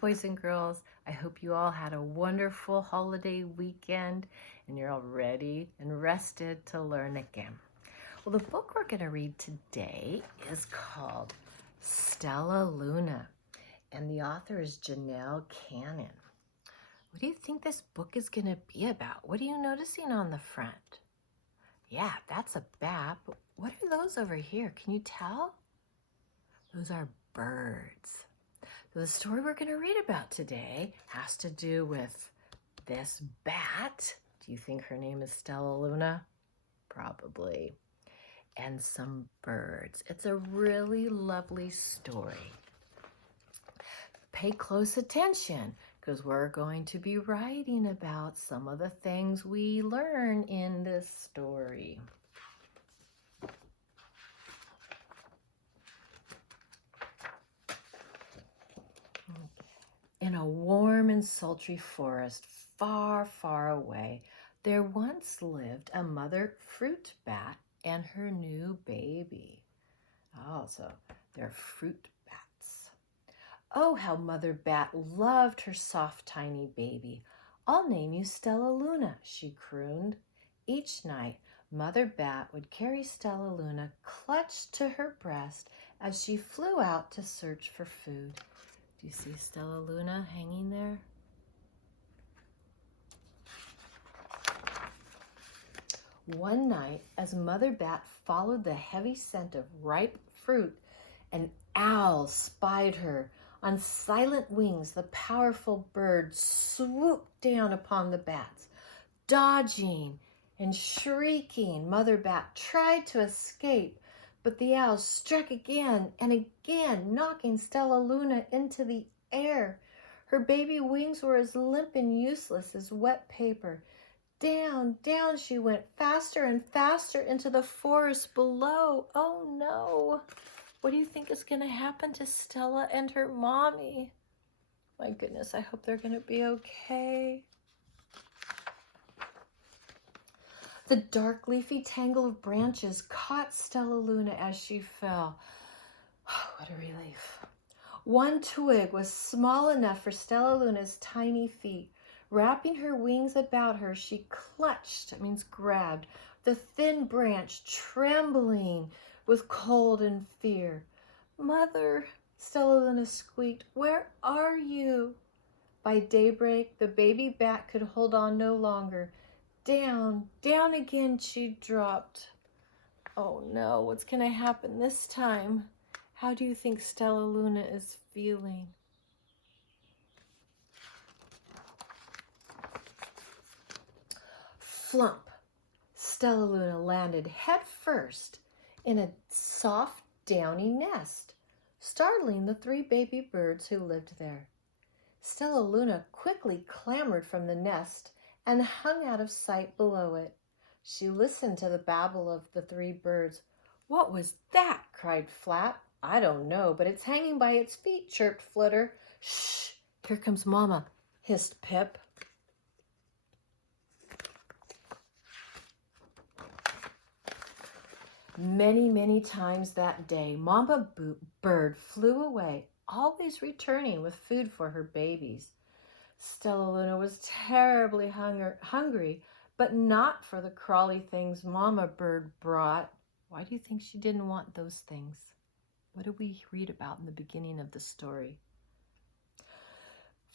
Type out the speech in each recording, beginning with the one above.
boys and girls. I hope you all had a wonderful holiday weekend and you're all ready and rested to learn again. Well, the book we're going to read today is called Stellaluna, and the author is Janelle Cannon. What do you think this book is going to be about? What are you noticing on the front? Yeah, that's a bat. But what are those over here? Can you tell? Those are birds. So the story we're going to read about today has to do with this bat. Do you think her name is Stellaluna? Probably. And some birds. It's a really lovely story. Pay close attention because we're going to be writing about some of the things we learn in this story. In a warm and sultry forest far, far away, there once lived a mother fruit bat and her new baby. Oh, so they're fruit bats. Oh, how Mother Bat loved her soft, tiny baby. I'll name you Stellaluna, she crooned. Each night, Mother Bat would carry Stellaluna clutched to her breast as she flew out to search for food. Do you see Stellaluna hanging there? One night, as Mother Bat followed the heavy scent of ripe fruit, an owl spied her. On silent wings, the powerful bird swooped down upon the bats. Dodging and shrieking, Mother Bat tried to escape, but the owl struck again and again, knocking Stellaluna into the air. Her baby wings were as limp and useless as wet paper. Down, down she went, faster and faster into the forest below. Oh no! What do you think is going to happen to Stella and her mommy? My goodness, I hope they're going to be okay. The dark leafy tangle of branches caught Stellaluna as she fell. What a relief. One twig was small enough for Stellaluna's tiny feet. Wrapping her wings about her, she clutched, that means grabbed, the thin branch, trembling with cold and fear. Mother, Stellaluna squeaked, where are you? By daybreak, the baby bat could hold on no longer. Down, down again she dropped. Oh no, what's going to happen this time? How do you think Stellaluna is feeling? Flump! Stellaluna landed head first in a soft, downy nest, startling the 3 baby birds who lived there. Stellaluna quickly clambered from the nest and hung out of sight below it. She listened to the babble of the 3 birds. What was that? Cried Flap. I don't know, but it's hanging by its feet, chirped Flitter. Shh! Here comes Mama, hissed Pip. Many, many times that day, Mama Bird flew away, always returning with food for her babies. Stellaluna was terribly hungry, but not for the crawly things Mama Bird brought. Why do you think she didn't want those things? What did we read about in the beginning of the story?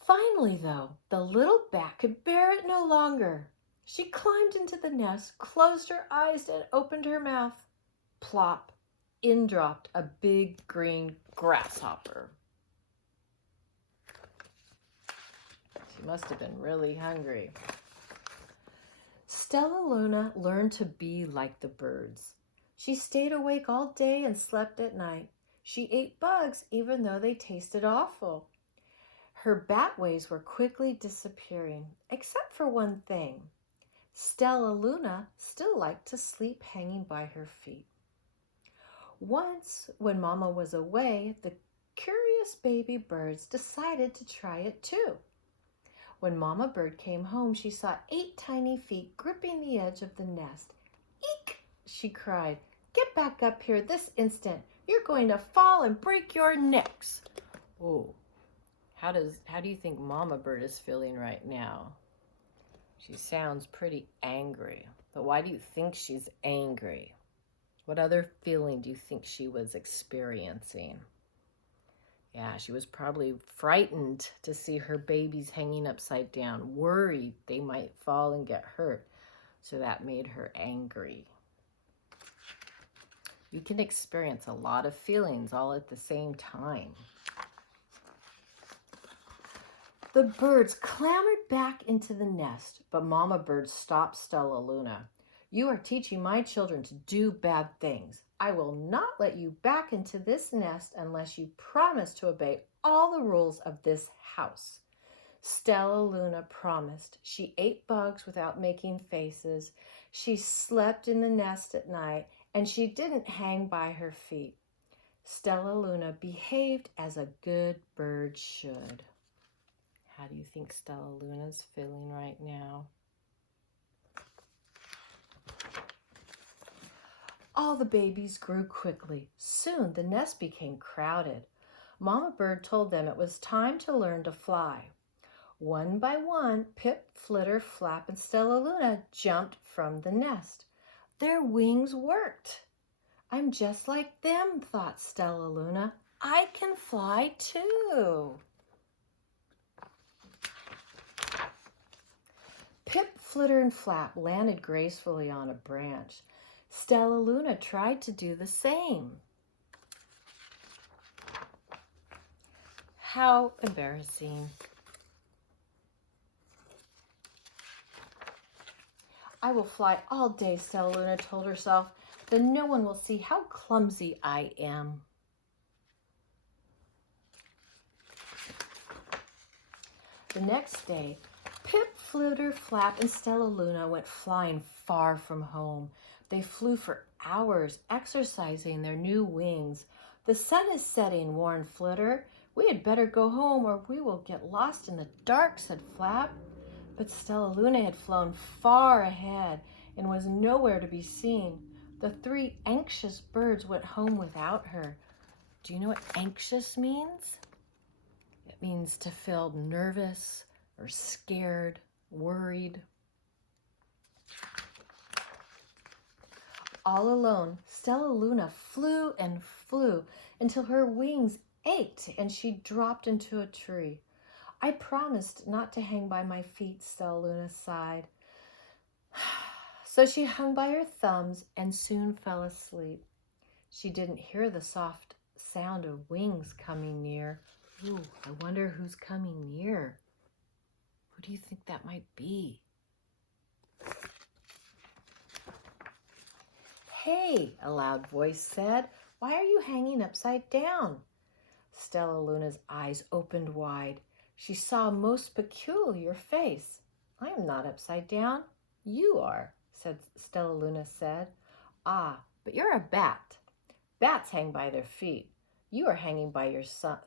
Finally, though, the little bat could bear it no longer. She climbed into the nest, closed her eyes, and opened her mouth. Plop! In dropped a big green grasshopper. She must have been really hungry. Stellaluna learned to be like the birds. She stayed awake all day and slept at night. She ate bugs even though they tasted awful. Her bat ways were quickly disappearing, except for one thing. Stellaluna still liked to sleep hanging by her feet. Once, when Mama was away, the curious baby birds decided to try it too. When Mama Bird came home, she saw 8 tiny feet gripping the edge of the nest. Eek! She cried. Get back up here this instant. You're going to fall and break your necks. Oh, How do you think Mama Bird is feeling right now? She sounds pretty angry. But why do you think she's angry? What other feeling do you think she was experiencing? Yeah, she was probably frightened to see her babies hanging upside down, worried they might fall and get hurt. So that made her angry. You can experience a lot of feelings all at the same time. The birds clambered back into the nest, but Mama Bird stopped Stellaluna. You are teaching my children to do bad things. I will not let you back into this nest unless you promise to obey all the rules of this house. Stellaluna promised. She ate bugs without making faces. She slept in the nest at night, and she didn't hang by her feet. Stellaluna behaved as a good bird should. How do you think Stellaluna's feeling right now? All the babies grew quickly. Soon the nest became crowded. Mama Bird told them it was time to learn to fly. One by one, Pip, Flitter, Flap, and Stellaluna jumped from the nest. Their wings worked. I'm just like them, thought Stellaluna. I can fly too. Pip, Flitter, and Flap landed gracefully on a branch. Stellaluna tried to do the same. How embarrassing. I will fly all day, Stellaluna told herself. Then no one will see how clumsy I am. The next day, Pip, Flitter, Flap, and Stellaluna went flying far from home. They flew for hours, exercising their new wings. The sun is setting, warned Flitter. We had better go home or we will get lost in the dark, said Flap. But Stellaluna had flown far ahead and was nowhere to be seen. The three anxious birds went home without her. Do you know what anxious means? It means to feel nervous or scared, worried. All alone, Stellaluna flew and flew until her wings ached and she dropped into a tree. I promised not to hang by my feet, Stellaluna sighed. So she hung by her thumbs and soon fell asleep. She didn't hear the soft sound of wings coming near. Ooh, I wonder who's coming near. Who do you think that might be? Hey, a loud voice said, why are you hanging upside down? Stellaluna's eyes opened wide. She saw a most peculiar face. I am not upside down. You are, Stellaluna said. Ah, but you're a bat. Bats hang by their feet. You are hanging by your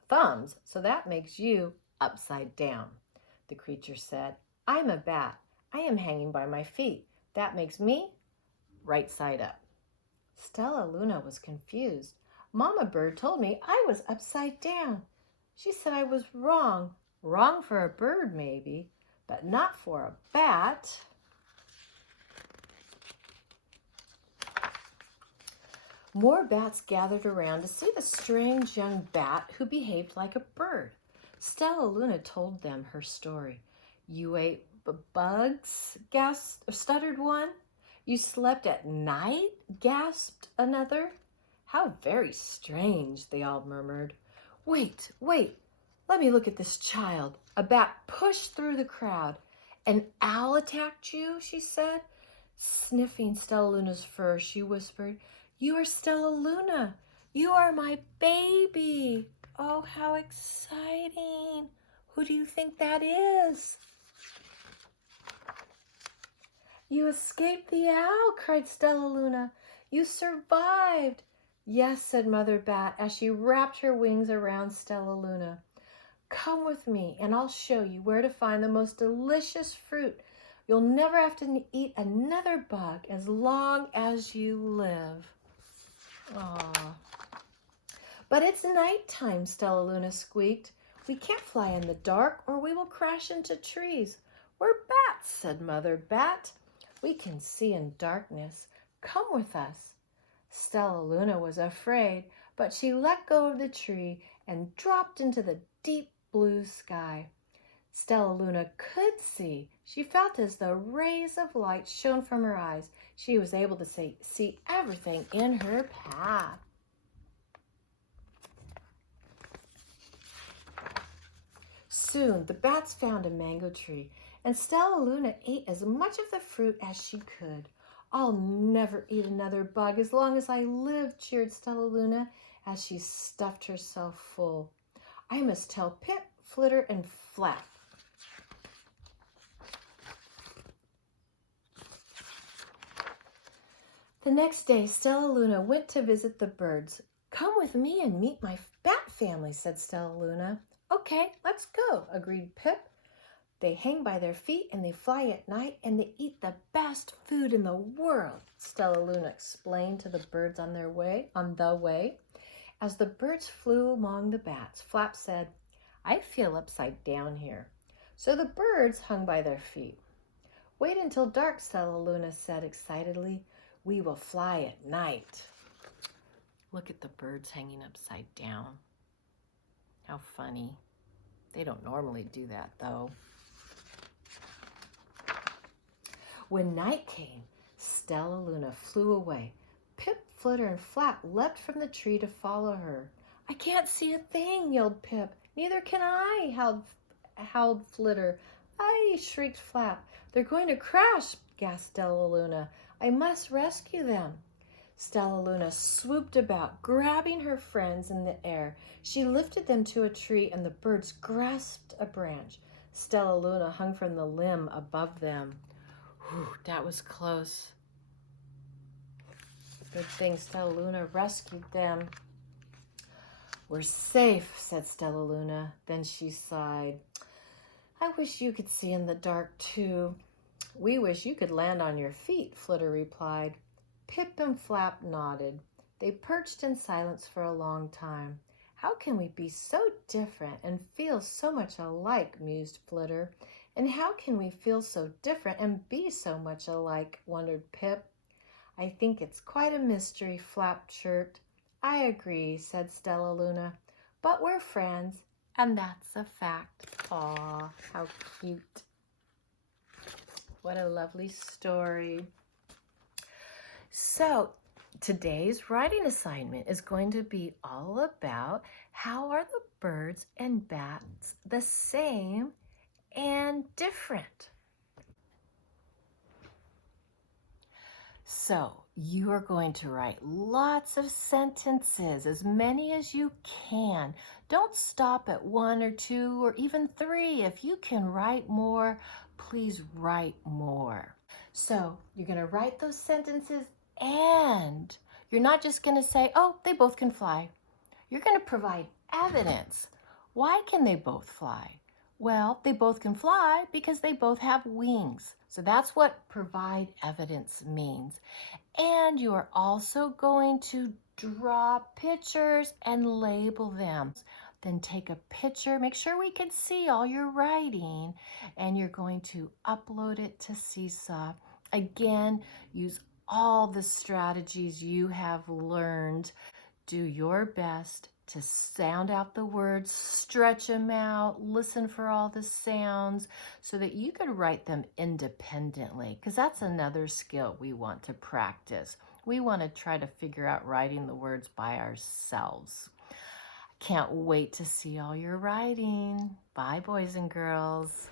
thumbs, so that makes you upside down. The creature said, I'm a bat. I am hanging by my feet. That makes me right side up. Stellaluna was confused. Mama Bird told me I was upside down. She said I was wrong. Wrong for a bird, maybe, but not for a bat. More bats gathered around to see the strange young bat who behaved like a bird. Stellaluna told them her story. You ate bugs, stuttered one. You slept at night, gasped another. How very strange, they all murmured. Wait, let me look at this child. A bat pushed through the crowd. An owl attacked you, she said. Sniffing Stellaluna's fur, she whispered, you are Stellaluna. You are my baby. Oh, how exciting. Who do you think that is? You escaped the owl, cried Stellaluna. You survived. Yes, said Mother Bat as she wrapped her wings around Stellaluna. Come with me and I'll show you where to find the most delicious fruit. You'll never have to eat another bug as long as you live. Aww. But it's nighttime, Stellaluna squeaked. We can't fly in the dark or we will crash into trees. We're bats, said Mother Bat. We can see in darkness. Come with us. Stellaluna was afraid, but she let go of the tree and dropped into the deep blue sky. Stellaluna could see. She felt as though rays of light shone from her eyes. She was able to see everything in her path. Soon the bats found a mango tree, and Stellaluna ate as much of the fruit as she could. I'll never eat another bug as long as I live, cheered Stellaluna as she stuffed herself full. I must tell Pip, Flitter, and Flap. The next day, Stellaluna went to visit the birds. Come with me and meet my bat family, said Stellaluna. Okay, let's go, agreed Pip. They hang by their feet and they fly at night and they eat the best food in the world, Stellaluna explained to the birds on the way. As the birds flew among the bats, Flap said, I feel upside down here. So the birds hung by their feet. Wait until dark, Stellaluna said excitedly. We will fly at night. Look at the birds hanging upside down. How funny. They don't normally do that, though. When night came, Stellaluna flew away. Pip, Flitter, and Flap leapt from the tree to follow her. I can't see a thing, yelled Pip. Neither can I, howled Flitter. Aye, shrieked Flap. They're going to crash, gasped Stellaluna. I must rescue them. Stellaluna swooped about, grabbing her friends in the air. She lifted them to a tree, and the birds grasped a branch. Stellaluna hung from the limb above them. Whew, that was close. Good thing Stellaluna rescued them. We're safe, said Stellaluna. Then she sighed. I wish you could see in the dark, too. We wish you could land on your feet, Flitter replied. Pip and Flap nodded. They perched in silence for a long time. How can we be so different and feel so much alike, mused Flitter. And how can we feel so different and be so much alike, wondered Pip. I think it's quite a mystery, Flap chirped. I agree, said Stellaluna. But we're friends, and that's a fact. Aw, how cute. What a lovely story. So today's writing assignment is going to be all about how are the birds and bats the same and different. So you are going to write lots of sentences, as many as you can. Don't stop at 1 or 2 or even 3. If you can write more, please write more. So you're going to write those sentences, and you're not just going to say, oh, they both can fly. You're going to provide evidence. Why can they both fly? Well, they both can fly because they both have wings. So that's what provide evidence means. And you are also going to draw pictures and label them. Then take a picture, make sure we can see all your writing, and you're going to upload it to Seesaw. Again, use all the strategies you have learned. Do your best to sound out the words, stretch them out, listen for all the sounds so that you could write them independently, because that's another skill we want to practice. We want to try to figure out writing the words by ourselves. Can't wait to see all your writing. Bye, boys and girls.